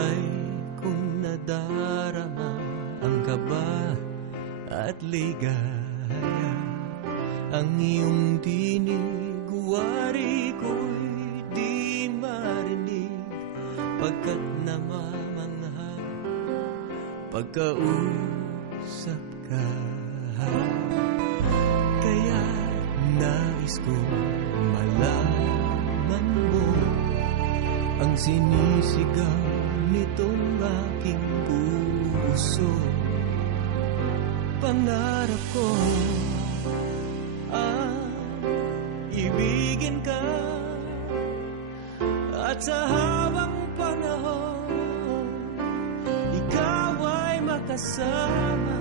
Sabay kong nadarama ang kaba at ligaya. Ang iyong tinig, wari ko'y di marinig, pagkat namamangha pagkausap ka. Kaya nais kong malaman mo ang sinisigaw nitong aking puso. Pangarap ko ang ibigin ka, at sa habang panahon ikaw ay makasama.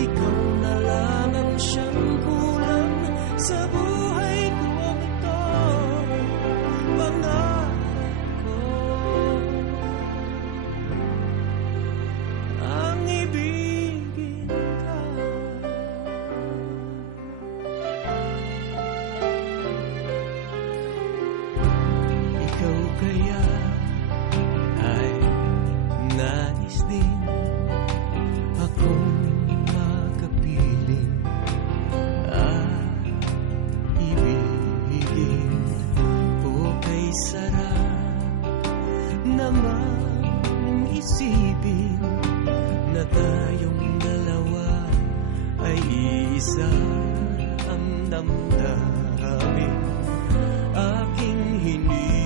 Ikaw na lang ang siyang kulang sa buhay kong ito. Pangarap ko ang ibigin ka. Ikaw kaya ay nais din akong makapiling at ibigin. O kay sarap namang isipin na tayong dalawa ay isa ang damdamin. Aking hinig